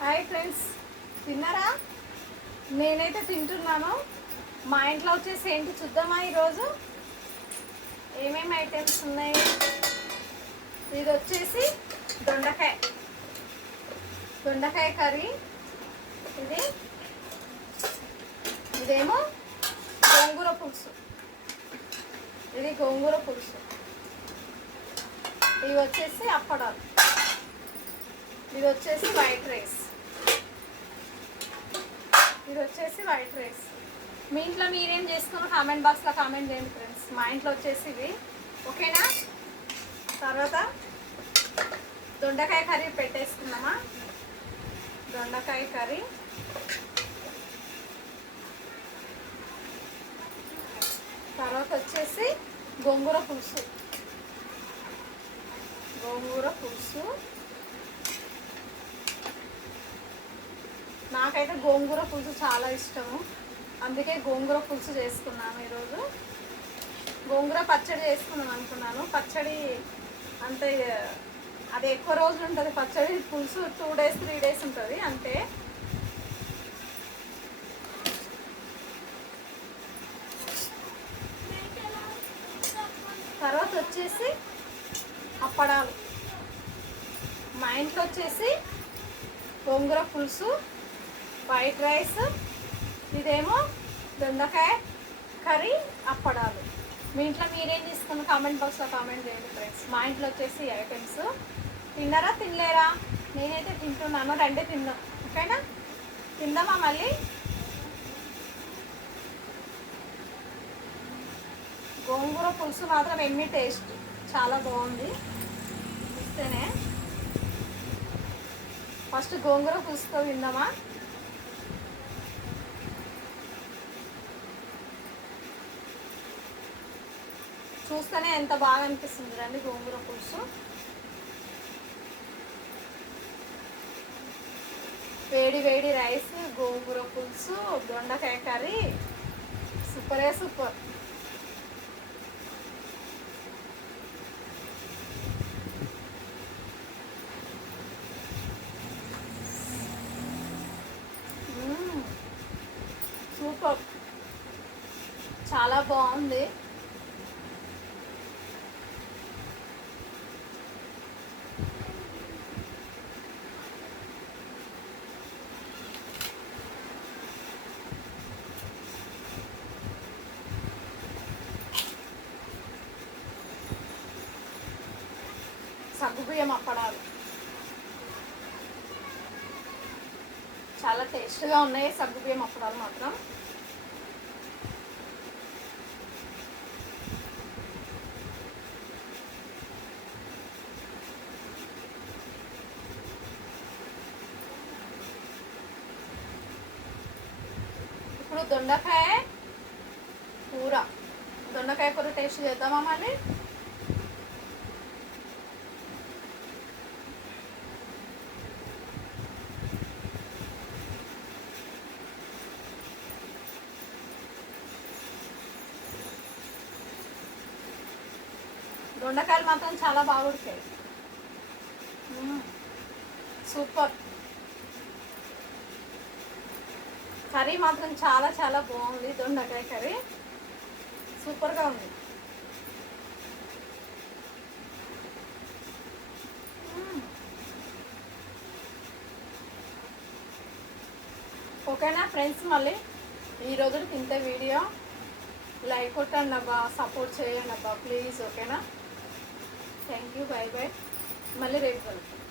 Hi friends, తిన్నారా? నేనైతే తింటున్నాను. మా ఇంట్లో వచ్చేసి ఏంటి చూద్దామా ఈరోజు ఏమేమి ఐటమ్స్ ఉన్నాయి. ఇది వచ్చేసి దొండకాయ దొండకాయ కర్రీ. ఇదేమో గోంగూర పులుసు. ఇది గోంగూర పులుసు. ఇవి వచ్చేసి అప్పడాలు. ఇది వచ్చేసి వైట్ రైస్. ఇది వచ్చేసి వైట్ రైస్. మీ ఇంట్లో మీరేం చేసుకున్న కామెంట్ బాక్స్లో కామెంట్ చేయండి ఫ్రెండ్స్. మా ఇంట్లో వచ్చేసి ఇవి, ఓకేనా? తర్వాత దొండకాయ కర్రీ పెట్టేసుకున్నామా. దొండకాయ కర్రీ, తర్వాత వచ్చేసి గోంగూర పులుసు. నాకైతే గోంగూర పులుసు చాలా ఇష్టము, అందుకే గోంగూర పులుసు చేసుకున్నాను ఈరోజు. గోంగూర పచ్చడి చేసుకున్నాను అనుకున్నాను. పచ్చడి అంతే, అది ఎక్కువ రోజులు ఉంటుంది పచ్చడి. పులుసు 2 days 3 days ఉంటుంది అంతే. తర్వాత వచ్చేసి అప్పడాలు. మా ఇంట్లో వచ్చేసి గోంగూర పులుసు, వైట్ రైస్, ఇదేమో దొండకాయ కర్రీ, అప్పడాలు. మీ ఇంట్లో మీరేం తీసుకున్న కామెంట్ బాక్స్లో కామెంట్ చేయండి ఫ్రెండ్స్. మా ఇంట్లో వచ్చేసి ఐటమ్స్. తిన్నారా తినలేరా? నేనైతే తింటున్నాను. రెండే తిందాం, ఓకేనా? తిందామా మళ్ళీ? గోంగూర పులుసు మాత్రం ఎన్ని టేస్ట్, చాలా బాగుంది. చూస్తేనే ఫస్ట్ గోంగూర పులుసుతో తిందామా? చూస్తేనే ఎంత బాగా అనిపిస్తుంది రండి గోంగూర పులుసు. వేడి వేడి రైస్, గోంగూర పులుసు, దొండకాయ కర్రీ, సూపరే సూపర్. సూపర్, చాలా బాగుంది. సగ్గుబియ్యం అప్పడాలు చాలా టేస్ట్గా ఉన్నాయి. సగ్గుబియ్యం అప్పడాలు మాత్రం ఇప్పుడు దొండకాయ కూర టేస్ట్ చేద్దామా మళ్ళీ? దొండకాయలు మాత్రం చాలా బాగా ఉడికాయి. సూపర్. కర్రీ మాత్రం చాలా చాలా బాగుంది. దొండకాయ కర్రీ సూపర్గా ఉంది. ఓకేనా ఫ్రెండ్స్, మళ్ళీ ఈరోజు తింటే వీడియో లైక్ కొట్టండి అబ్బా, సపోర్ట్ చేయండి అబ్బా ప్లీజ్, ఓకేనా? Thank you, by by. మళ్ళీ రేపు వెళ్తాం.